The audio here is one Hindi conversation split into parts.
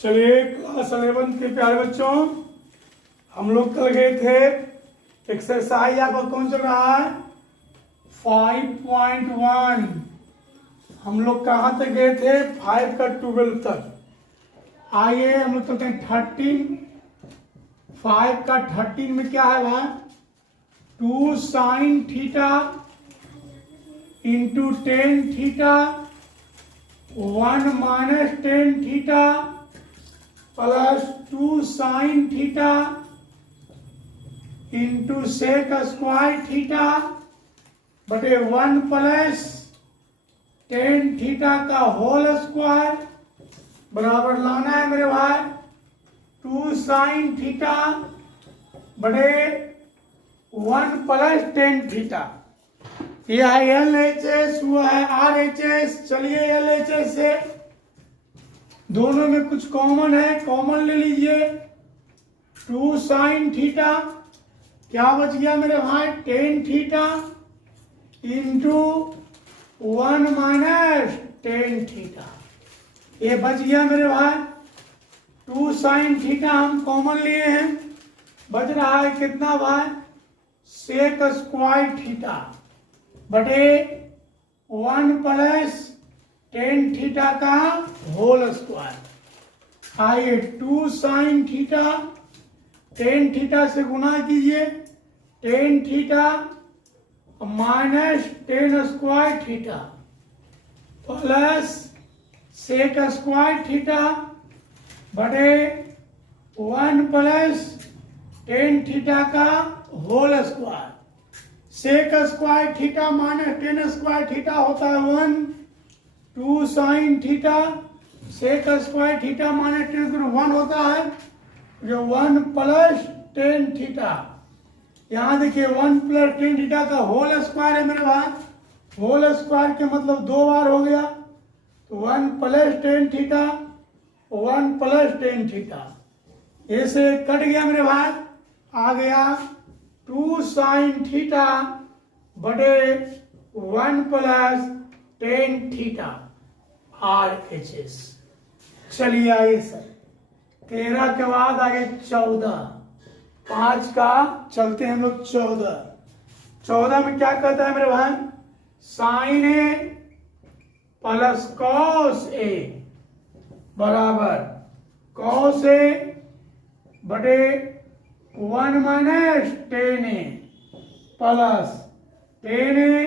चलिए क्लास 11 के प्यारे बच्चों, हम लोग कल गए थे एक्सरसाइज आपका कौन चल रहा है 5.1। हम लोग कहाँ तक गए थे 5 का 12 तक। आइए हम लोग चलते हैं 13। 5 का 13 में क्या है भाई 2 sin theta into 10 theta 1 minus 10 theta plus 2 sin theta into sec square theta बटे 1 प्लस 10 थीटा का होल स्क्वायर बराबर लाना है मेरे भाई 2 sin थीटा बटे 1 प्लस 10 थीटा। यह है एल एच एस, हुआ है आर एच एस। चलिए एल एच एस से दोनों में कुछ कॉमन है, कॉमन ले लीजिए। 2 sin थीटा क्या बच गया मेरे भाई 10 थीटा इंटू 1 माइनस 10 थीटा। ये बच गया मेरे भाई 2 sin थीटा हम कॉमन लिए हैं, बच रहा है कितना भाई सेक स्क्वायर थीटा बटे 1 प्लस 10 थीटा का होल स्क्वायर। आइए 2 sin थीटा 10 थीटा से गुना कीजिए 10 theta minus 10 square theta plus sec square theta बटे 1 प्लस 10 थीटा का whole square. Sec square theta minus 10 square theta होता है 1। 2 sin theta sec square theta minus 10 1 होता है जो 1 प्लस 10 थीटा। यहाँ देखिए 1 प्लस 10 थीटा का होल स्क्वायर है मेरे भाई। होल स्क्वायर के मतलब 2 बार हो गया तो 1 प्लस 10 थीटा 1 प्लस 10 थीटा। ऐसे कट गया मेरे भाई, आ गया 2 sin थीटा बटे 1 plus 10 theta R H S. चलिए आइए सर 13 के बाद आगे 14। 5 का चलते हैं हम लोग 14। 14 में क्या कहता है मेरे भाई साइन ए प्लस कॉस ए बराबर कॉस ए बटे 1 माइनस 10 ए प्लस 10 ए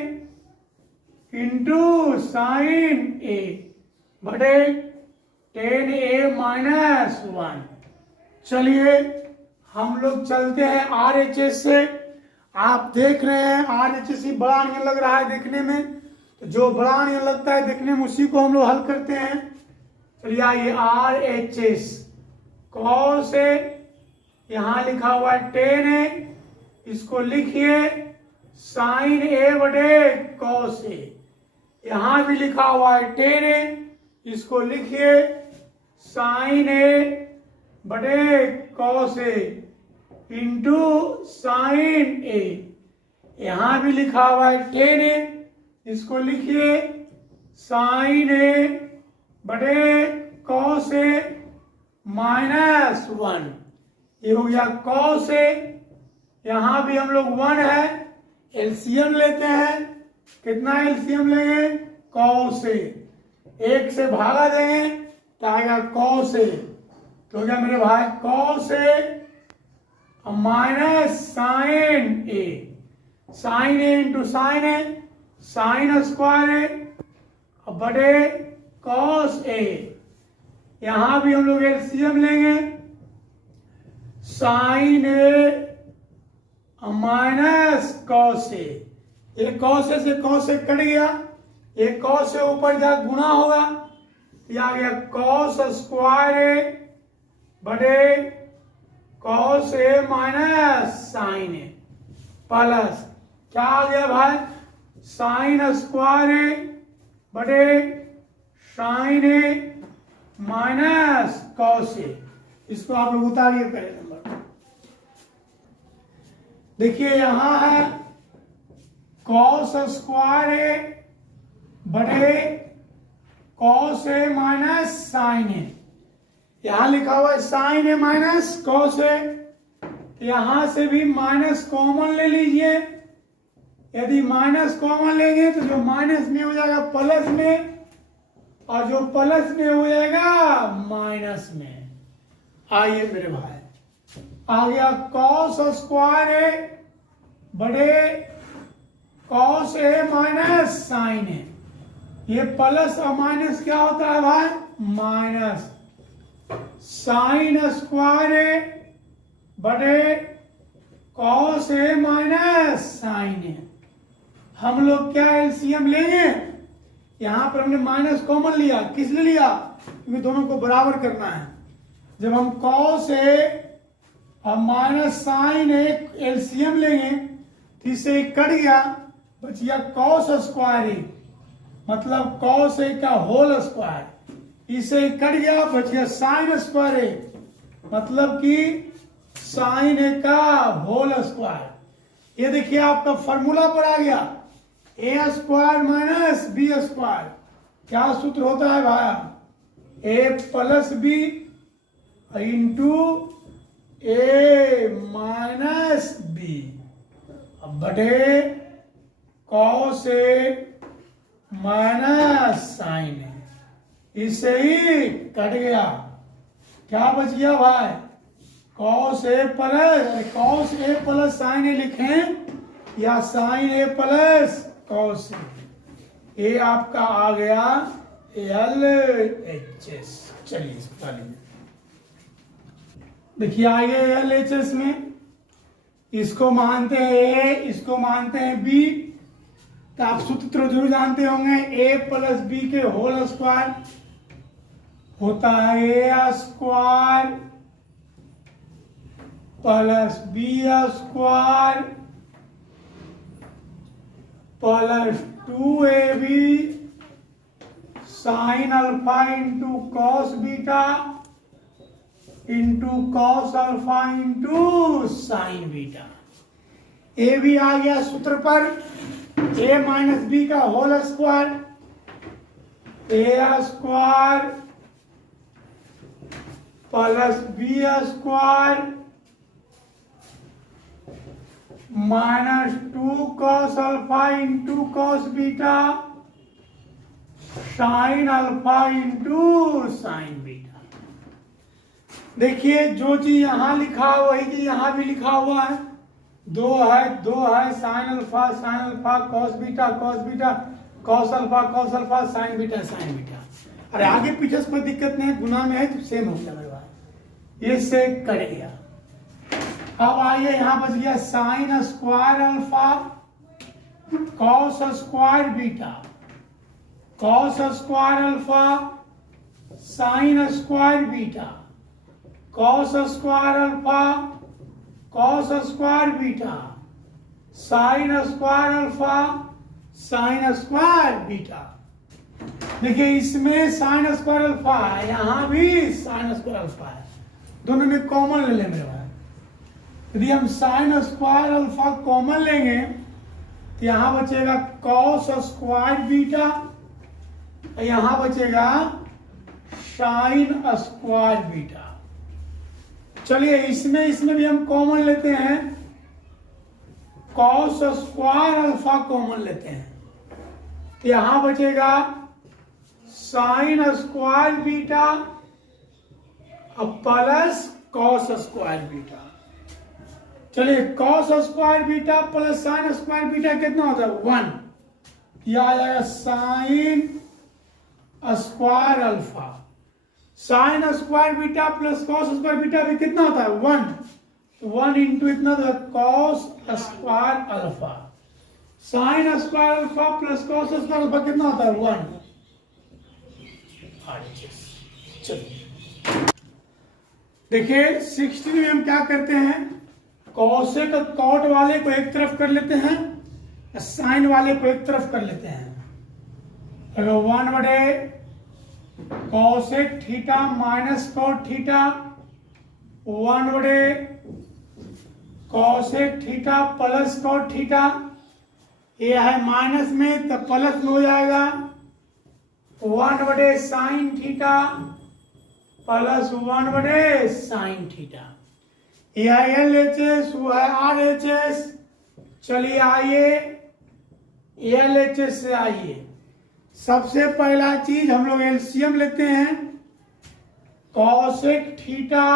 इंटू साइन ए बटे 10 ए माइनस 1। चलिए हम लोग चलते हैं आर एच एस से। आप देख रहे हैं आर एच एस बड़ा नहीं लग रहा है देखने में, तो जो बड़ा नहीं लगता है देखने में उसी को हम लोग हल करते हैं। चलिए आइए R H S cos A यहाँ लिखा हुआ है 10 ए, इसको लिखिए साइन ए बटे कॉस ए। यहाँ भी लिखा हुआ है 10 ए, इसको लिखिए साइन ए बटे कॉस ए इंटू साइन ए। यहाँ भी लिखा हुआ है 10 ए, इसको लिखिए साइन ए बटे कॉस ए माइनस 1। ये हो गया कॉस ए, यहाँ भी हम लोग 1 है, एलसीएम लेते हैं। कितना एलसीएम लेंगे कॉस ए, 1 से भागा देंगे तो आएगा कॉस ए। तो हो गया मेरे भाई cos A minus sign A. Sign A into sine A sine square ए बटे कॉस ए। यहां भी हम लोग एलसीएम लेंगे sign A minus cos A. ये कॉस ए से कॉस ए कट गया, ये कॉस से ऊपर जा गुना होगा, ये आ गया कॉस स्क्वायर ए बटे cos A minus sign A plus क्या आ गया भाई साइन स्क्वायर ए बटे sign A minus cos A. इसको आप लोग उतारिए पहले नंबर। देखिए यहां है कॉस स्क्वायर ए बटे कॉस ए माइनस साइन ए। यहां लिखा हुआ है sine A minus cos A, यहां से भी माइनस कॉमन ले लीजिए। यदि माइनस कॉमन लेंगे तो जो माइनस में हो जाएगा प्लस में, और जो प्लस में हो जाएगा माइनस में। आइए मेरे भाई, आ गया कॉस स्क्वायर ए बड़े कॉस ए माइनस साइन ए। ये प्लस और माइनस क्या होता है भाई? माइनस। साइन स्क्वायर ए बड़े कॉस ए माइनस साइन ए। हम लोग क्या एलसीएम लेंगे? यहां पर हमने माइनस कॉमन लिया। किस लिए लिया? क्योंकि दोनों को बराबर करना है। जब हम कॉस ए और माइनस साइन ए एलसीएम लेंगे तो इससे एक कट गया, बच गया कॉस स्क्वायर ए, मतलब कॉस ए का होल स्क्वायर। इसे कट गया, बच गया साइन स्क्वायर ए, मतलब कि साइन ए का होल स्क्वायर। ये देखिए आपका फॉर्मूला पर आ गया, ए स्क्वायर माइनस बी स्क्वायर। क्या सूत्र होता है भाई? A plus B into A minus B बटे कॉस ए माइनस साइन ए। इससे ही कट गया। क्या बच गया भाई? कॉस ए प्लस साइन ए लिखें या साइन ए प्लस कॉस ए। ये आपका आ गया LHS। चलिए इसको डालिए। देखिए आगे LHS में इसको मानते हैं ए, इसको मानते हैं बी, तो आप सूत्र जरूर जानते होंगे। ए प्लस बी के होल स्क्वायर होता है A square plus B square plus 2ab sine alpha into cos beta into cos alpha into sine beta. ए भी आ गया सूत्र पर, ए माइनस बी का whole square, A square plus B square minus 2 cos alpha into cos beta sine alpha into sine beta. देखिए जो चीज यहां लिखा हुआ वही चीज यहां भी लिखा हुआ है। दो है sine alpha cos beta cos alpha sign beta. अरे आगे पीछे से कोई दिक्कत नहीं है, गुना में है तो सेम हो गया मेरे भाई। ये से कट गया। अब आइए यहां बच गया sign square alpha cos square beta cos square alpha sine square beta cos square alpha cos square beta sine square alpha sine square beta. देखिए इसमें साइन स्क्वायर अल्फा है, यहां भी साइन स्क्वायर अल्फा है, दोनों में कॉमन ले लें मेरे भाई। यदि हम साइन स्क्वायर अल्फा कॉमन लेंगे तो यहां बचेगा कॉस स्क्वायर बीटा, यहां बचेगा साइन स्क्वायर बीटा। चलिए इसमें भी हम कॉमन लेते हैं, कॉस स्क्वायर अल्फा कॉमन लेते हैं तो यहां बचेगा sine square beta plus cos square beta. चलिए cos square beta plus sine square beta कितना होता है? 1। यह आ जाएगा sine square alpha. Sine square beta plus cos square beta भी कितना होता है? 1 इंटू इतना तो cos square alpha. Sine square alpha plus cos square alpha कितना होता है? 1। चलिए देखिए 16 में हम क्या करते हैं, कॉसेक कॉट वाले को एक तरफ कर लेते हैं, साइन वाले को एक तरफ कर लेते हैं। अगर 1 बटे cosec theta minus cot theta 1 बटे cosec theta plus cot theta, ये है माइनस में तो प्लस में हो जाएगा 1 बटे sine theta plus 1/sin theta. यह LHS हुआ है RHS। चलिए आइए LHS से आइए, सबसे पहला चीज हम लोग एलसीएम लेते हैं। Cosec theta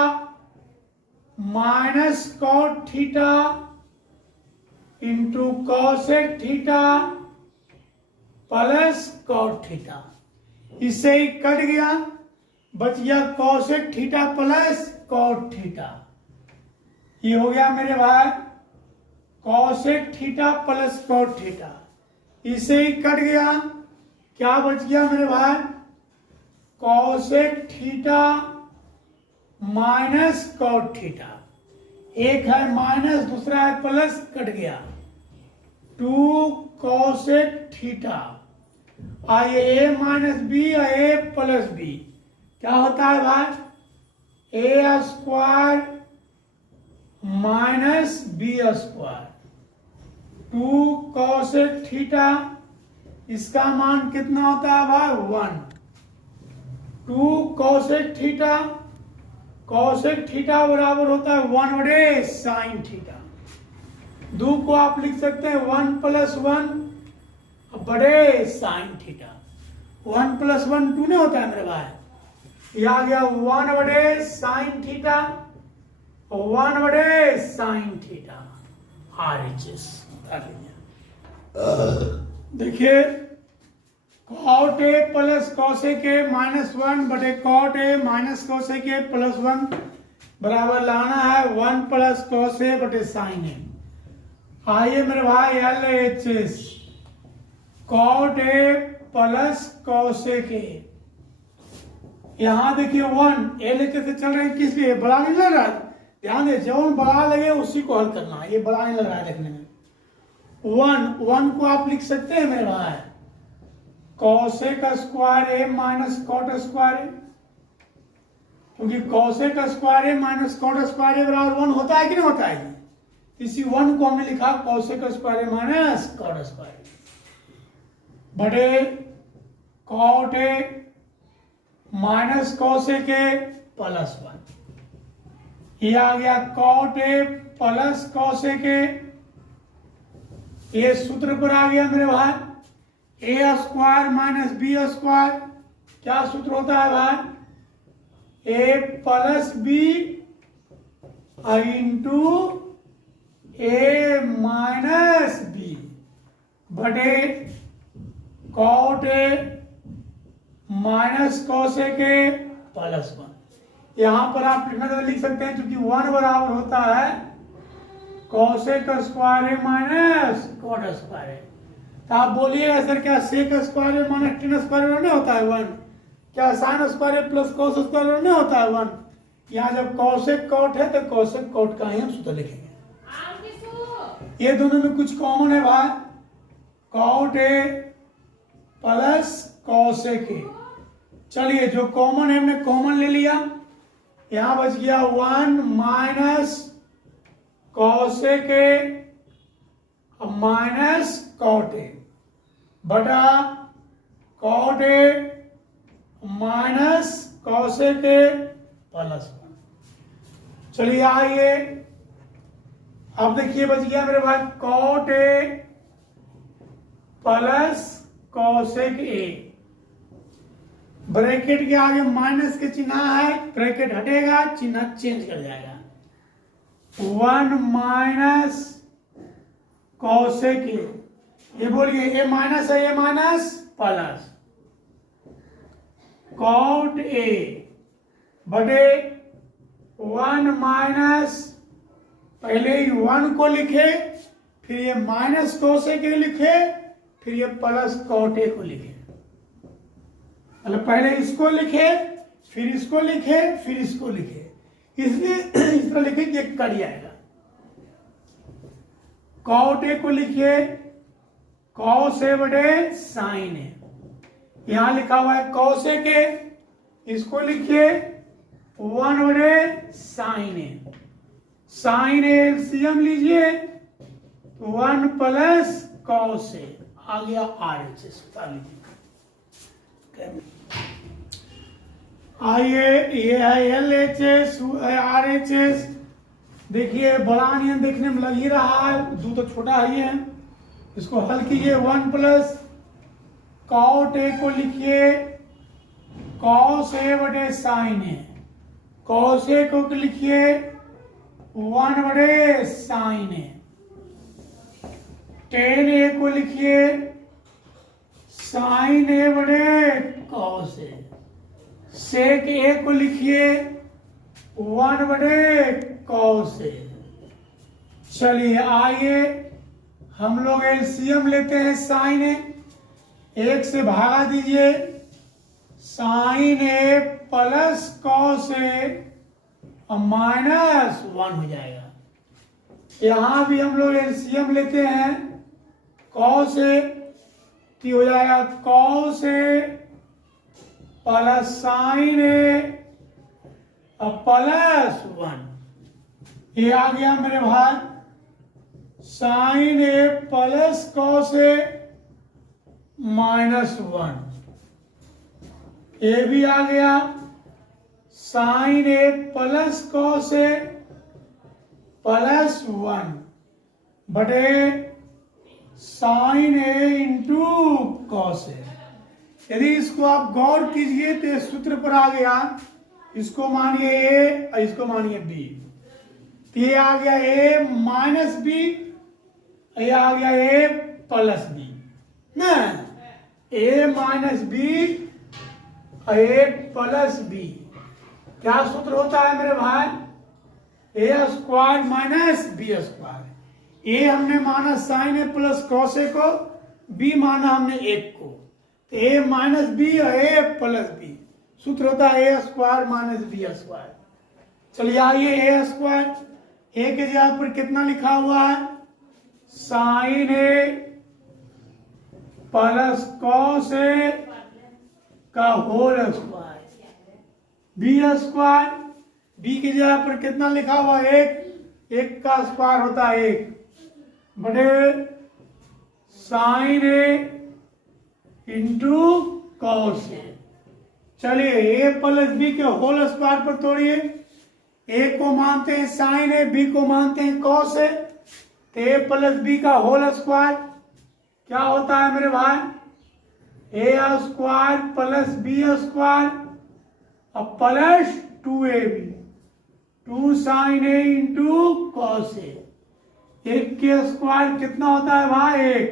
minus cot theta into cosec theta plus cot theta. इससे ही कट गया, बच गया cosec theta plus cot theta. ये हो गया मेरे भाई cosec theta plus cot theta. इससे ही कट गया, क्या बच गया मेरे भाई cosec theta minus cot theta. एक है माइनस दूसरा है प्लस, कट गया 2 कॉसेक थीटा। आइए ए माइनस बी और ए प्लस बी क्या होता है भाई A square minus B square 2 cosec theta. इसका मान कितना होता है भाई 1। 2 कॉसेक थीटा, कॉसेक थीटा बराबर होता है 1/sin थीटा। 2 को आप लिख सकते हैं 1 + 1 बड़े साइन थीटा। 1 + 1 2 नहीं होता है मेरे भाई। यह आ गया 1/sin theta 1/sin theta RHS। देखिए cot A plus cosec A -1 cot A minus cosec A +1 बराबर लाना है 1 + cos a sin ए। आइए मेरे भाई LHS cot A plus cosec A. यहां देखिए 1 LHS से चल रहे हैं, किस लिए बड़ा नहीं लग रहा है। ध्यान दे जो बड़ा लगे उसी को हल करना, ये बड़ा नहीं लग रहा है देखने में। 1 को आप लिख सकते हैं मेरे भाई cosec square A minus cot square ए, क्योंकि cosec square A minus cot square ए बराबर 1 होता है कि नहीं होता है। इसी 1 को हमने लिखा cosec square A minus cot square A बड़े cot A minus cosec A +1। ये आ गया cot A plus cosec A. ये सूत्र पर आ गया मेरे भाई A square minus B square. क्या सूत्र होता है भाई A plus B into A minus B बटे cot A minus cosec A +1। यहां पर आप लिख सकते हैं क्योंकि 1 बराबर होता है cosec square A minus cot square ए। तो आप बोलिएगा सर क्या sec square A minus ten square नहीं होता है 1? क्या साइन स्क्वायर ए प्लस कॉस स्क्वायर नहीं होता है 1? यहाँ जब कॉसेक कॉट है तो कॉसेक कॉट का ही हम सूत्र लिखेंगे। ये दोनों में कुछ कॉमन है भाई cot A plus cosec A. चलिए जो कॉमन है हमने कॉमन ले लिया। यहां बच गया 1 minus cosec A minus cot A बटा cot A minus cosec A +1। चलिए आइए अब देखिए बच गया मेरे भाई cot A plus cosec A. Bracket के आगे माइनस के चिन्ह है, ब्रैकेट हटेगा चिन्ह चेंज कर जाएगा। 1 माइनस कॉसेक ए। ये बोलिए ए माइनस है ए माइनस प्लस कॉट ए बटे 1 माइनस पहले ही 1 को लिखे फिर ये माइनस कॉसेक ए लिखे फिर ये प्लस कॉट ए को लिखे। मतलब पहले इसको लिखे फिर इसको लिखे फिर इसको लिखे, इसलिए इस तरह लिखे कि कट जाएगा। कॉट ए को लिखिए कॉस ए बटे साइन ए। यहां लिखा हुआ है कॉस ए के, इसको लिखिए 1/साइन ए। साइन ए एलसीएम लीजिए 1 प्लस कॉस ए आ गया RHS। बता लीजिए आइए, ये है L H S, R H S. देखिए बड़ा नियम देखने में लग ही रहा है, दो तो छोटा ही है। इसको हल कीजिए। 1 प्लस कॉट ए को लिखिए कॉस ए बटे साइन ए। कॉस ए को लिखिए 1 बटे साइन ए। टेन ए को लिखिए साइन ए बटे कॉस ए। सेक ए को लिखिए 1 बटे कॉस ए। चलिए आइए हम लोग एलसीएम लेते हैं। साइन ए, एक से भागा दीजिए, साइन ए प्लस कॉस ए और माइनस 1 हो जाएगा। यहां भी हम लोग एलसीएम लेते हैं। कॉस ए तो हो जाएगा कॉस ए प्लस साइन ए और प्लस 1। ये आ गया मेरे भाई sign A plus cos A minus 1। ये भी आ गया sign A plus cos A plus 1 बटे sign A into cos A. यदि इसको आप गौर कीजिए तो इस सूत्र पर आ गया, इसको मानिए ए और इसको मानिए बी। ये आ गया ए माइनस बी, ये आ गया ए प्लस बी ना। ए माइनस बी और ए प्लस बी क्या सूत्र होता है मेरे भाई? A square minus B square. ए हमने माना साइन ए प्लस कॉस ए को, बी माना हमने एक को, तो ए माइनस बी और ए प्लस बी सूत्र होता है A square minus B square. चलिए आइए ए स्क्वायर, ए के जगह पर कितना लिखा हुआ है? Sine A plus cos A का whole square. B square, B की जगह पर कितना लिखा हुआ? एक, एक का स्क्वायर होता है एक बटे sign A into cos A. चलिए ए प्लस बी के होल स्क्वायर पर तोड़िए। ए को मानते हैं साइन ए, बी को मानते हैं कॉस ए, तो ए प्लस बी का होल स्क्वायर क्या होता है मेरे भाई? A square plus B square और plus 2ab, 2 sign A into cos A. एक के स्क्वायर कितना होता है भाई? एक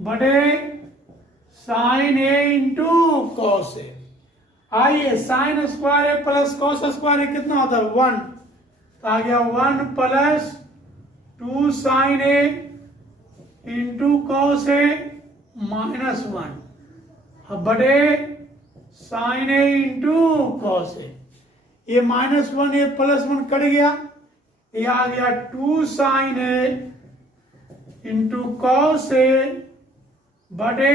बटे sign A into cos A. आइए साइन स्क्वायर ए प्लस कॉस स्क्वायर ए कितना होता है? 1, तो आ गया 1 plus 2 sign A into cos A minus 1 बटे sign A into cos A. ये -1 ये +1 कट गया, ये आ गया 2 sign A into cos A बटे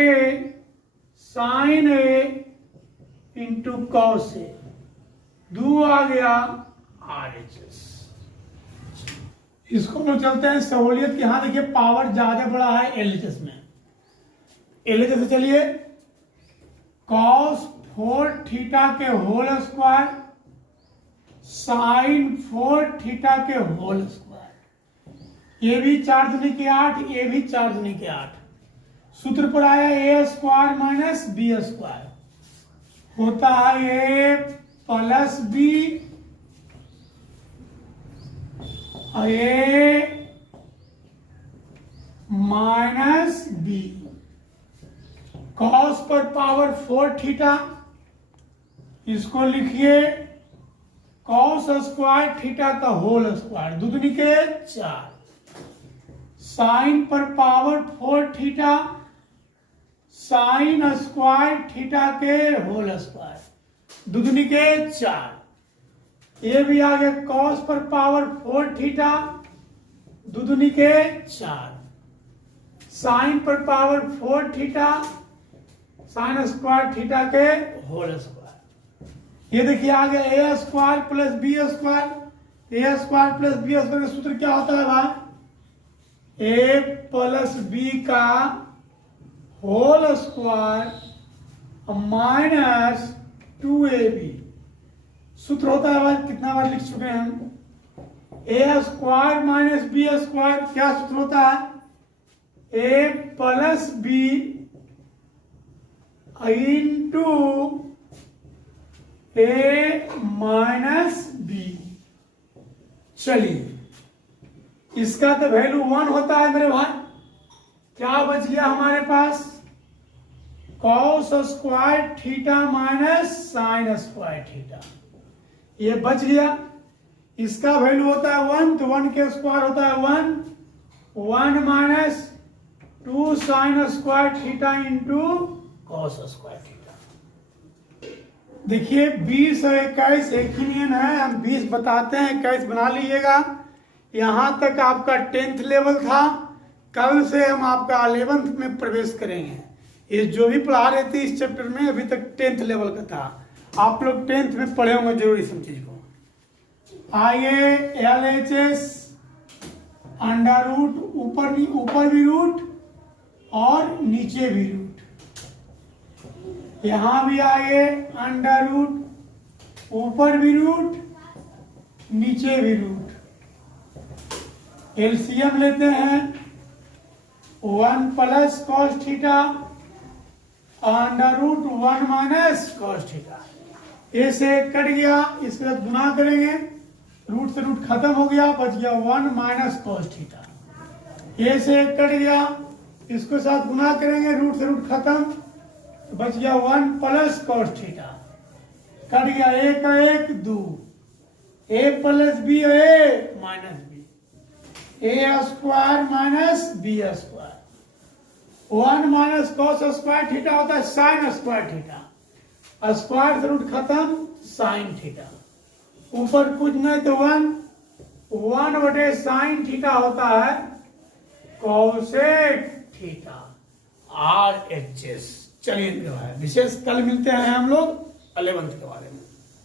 sign A into cos A. 2 आ गया RHS। इसको हम लोग चलते हैं सहूलियत के। यहां देखिए पावर ज्यादा बड़ा है LHS में। LHS से चलिए cos 4 थीटा के होल स्क्वायर साइन 4 थीटा के होल स्क्वायर। ये भी 4 दूनी के 8, ये भी 4 दूनी के 8। सूत्र पर आया ए स्क्वायर माइनस बी स्क्वायर होता है ए प्लस बी और ए माइनस बी। कॉस पर पावर 4 थीटा, इसको लिखिए कॉस स्क्वायर थीटा का होल स्क्वायर, दूनी के 4। साइन पर power 4 theta, sign square theta के होल स्क्वायर, दूनी के 4। ये भी आ गया कॉस पर पावर 4 थीटा, दूनी के 4। साइन पर power 4 theta, sign square theta के होल स्क्वायर। ये देखिए आ गया ए square plus B square. A square plus B square का सूत्र क्या होता है भाई? ए प्लस बी का होल स्क्वायर माइनस 2ab। सूत्र होता है भाई, कितना बार लिख चुके हैं हम, a square minus B square. क्या सूत्र होता है, a plus B into a minus B. चलिए, इसका तो वैल्यू 1 होता है मेरे भाई। क्या बच गया हमारे पास, cos square theta minus sine square theta, ये बच गया। इसका वैल्यू होता है 1, तो 1 के स्क्वायर होता है 1 minus 2 sign square theta into cos square theta. देखिए 20 और 21 एक ही नियम है, हम 20 बताते हैं, 21 बना लीजिएगा। यहां तक आपका 10th लेवल था, कल से हम आपका 11th में प्रवेश करेंगे। ये जो भी पढ़ा रहे थे इस चैप्टर में अभी तक 10th लेवल का था। आप लोग 10th में पढ़े होंगे जरूर इस चीज को। आइए, LHS अंडर रूट, ऊपर भी रूट और नीचे भी रूट, यहां भी आइए अंडर रूट, ऊपर भी रूट नीचे भी रूट। एलसीएम लेते हैं, 1 plus cos theta under root 1 minus cos theta. A से कट गया, इसके साथ गुना करेंगे, रूट से रूट खत्म हो गया, बच गया 1 माइनस कॉस थीटा। ए से कट गया, इसके साथ गुना करेंगे, रूट से रूट खत्म, तो बच गया 1 प्लस कॉस थीटा। कट गया, ए का 1 2, A plus B A minus B, A square minus B square. 1 minus cos square theta होता है साइन स्क्वायर थीटा, स्क्वायर से रूट खत्म, साइन थीटा। ऊपर कुछ नहीं तो 1 बटे साइन थीटा होता है कोसेक थीटा, RHS। चलिए विशेष कल मिलते हैं हम लोग 11th के बारे में।